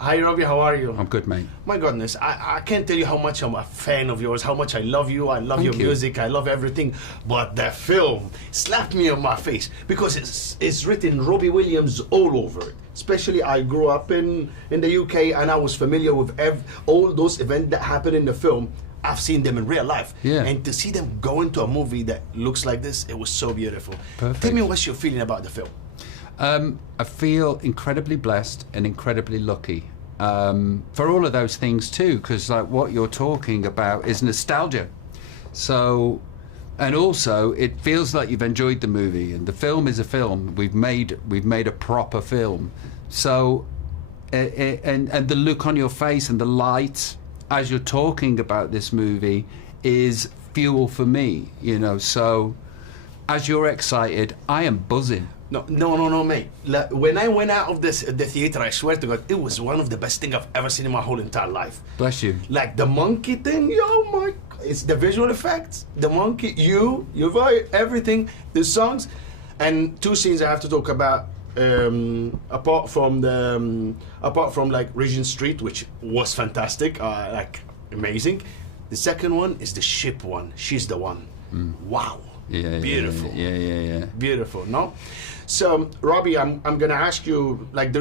Hi, Robbie. How are you? I'm good, mate. My goodness, I can't tell you how much I'm a fan of yours, how much I love you. I love Thank your you. music. I love everything. But the film slapped me on my face because it's written Robbie Williams all over it. Especially, I grew up in the UK and I was familiar with all those events that happen in the film. I've seen them in real life. Yeah. And to see them go into a movie that looks like this, it was so beautiful. Perfect. Tell me what's your feeling about the film. I feel incredibly blessed and incredibly lucky for all of those things too, because like what you're talking about is nostalgia. So, and also it feels like you've enjoyed the movie, and the film is a film. We've made a proper film. So, and the look on your face and the light as you're talking about this movie is fuel for me. You know, so as you're excited, I am buzzing. No, mate. When I went out of the theater, I swear to God, it was one of the best things I've ever seen in my whole entire life. Bless you. Like the monkey thing, it's the visual effects, the monkey, your voice, everything, the songs, and two scenes I have to talk about. Apart from like Regent Street, which was fantastic, like amazing. The second one is the ship one. She's the one. Wow. Yeah, beautiful. Yeah. Beautiful, no? So, Robbie, I'm gonna ask you, like,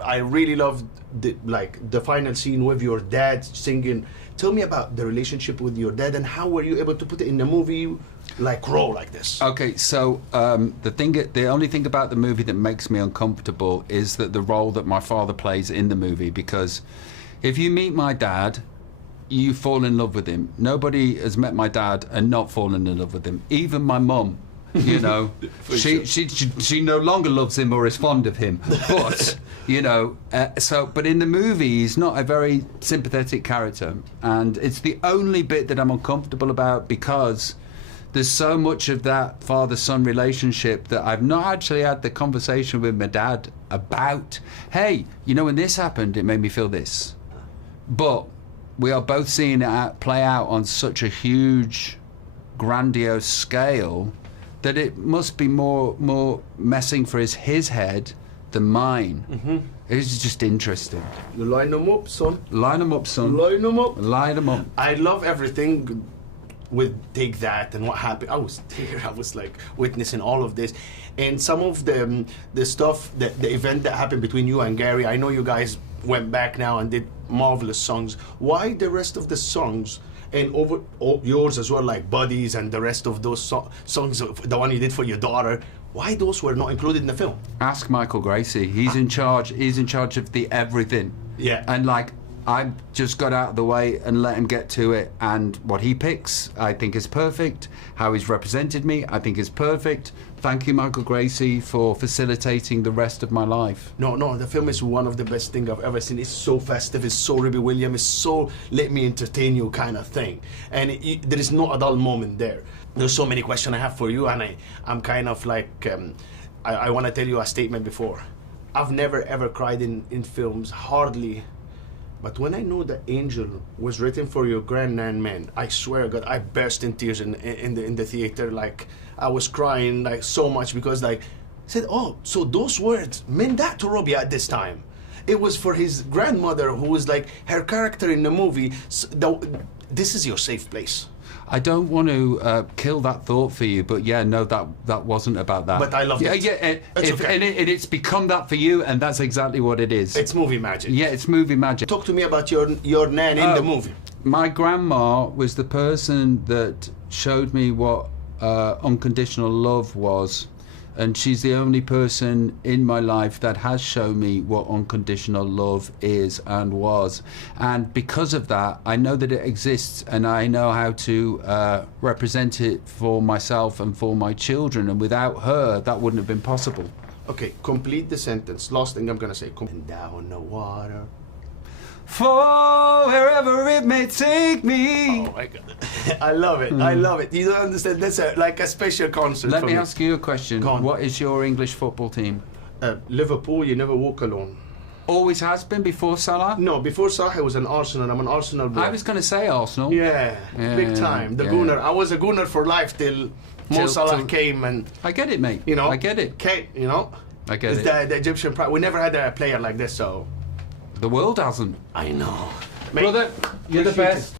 I really love the final scene with your dad singing. Tell me about the relationship with your dad and how were you able to put it in the movie, like, raw like this? Okay, so the only thing about the movie that makes me uncomfortable is that the role that my father plays in the movie, because if you meet my dad, you fall in love with him. Nobody has met my dad and not fallen in love with him. Even my mum, you know, she no longer loves him or is fond of him. But you know, but in the movie, he's not a very sympathetic character, and it's the only bit that I'm uncomfortable about because there's so much of that father-son relationship that I've not actually had the conversation with my dad about. Hey, you know, when this happened, it made me feel this, but we are both seeing it play out on such a huge, grandiose scale that it must be more messing for his head than mine. Mm-hmm. It's just interesting. You line them up, son. Line them up, son. Line them up. Line them up. I love everything with Take That and what happened. I was there. I was like witnessing all of this, and some of the stuff the event that happened between you and Gary. I know you guys went back now and did marvelous songs. Why the rest of the songs and yours as well, like Buddies and the rest of those songs, the one you did for your daughter, why those were not included in the film? Ask Michael Gracie. He's in charge. He's in charge of the everything. Yeah. And like, I just got out of the way and let him get to it, and what he picks I think is perfect. How he's represented me I think is perfect. Thank you, Michael Gracie, for facilitating the rest of my life. No, the film is one of the best things I've ever seen. It's so festive, it's so Robbie Williams, it's so let me entertain you kind of thing, and there is no dull moment there. There's so many questions I have for you, and I'm kind of like I want to tell you a statement before. I've never ever cried in films, hardly. But when I know that Angel was written for your grandnan man, I swear to God, I burst in tears in the theater. Like, I was crying like so much because like, I said, oh, so those words meant that to Robbie at this time. It was for his grandmother who was like her character in the movie. This is your safe place. I don't want to kill that thought for you, but yeah, no, that wasn't about that. But I loved it. Yeah, Okay. and it's become that for you, and that's exactly what it is. It's movie magic. Yeah, it's movie magic. Talk to me about your nan in the movie. My grandma was the person that showed me what unconditional love was, and she's the only person in my life that has shown me what unconditional love is and was. And because of that, I know that it exists, and I know how to represent it for myself and for my children, and without her that wouldn't have been possible. Okay, complete the sentence. Last thing I'm gonna say. And down the water. For wherever it may take me. Oh my God. I love it. I love it. You don't understand. That's like a special concert. Let me ask you a question. Go on. What is your English football team? Liverpool, you never walk alone. Always has been before Salah? No, before Salah it was an Arsenal. I'm an Arsenal boy. I was going to say Arsenal. Yeah, big time. The Gooner. I was a Gooner for life till Mo Salah came, and I get it, mate. you know, I get it. You know, I get it's it. the Egyptian pride. We never had a player like this, so The world hasn't. I know. Mate, Brother, you're the appreciate it. best.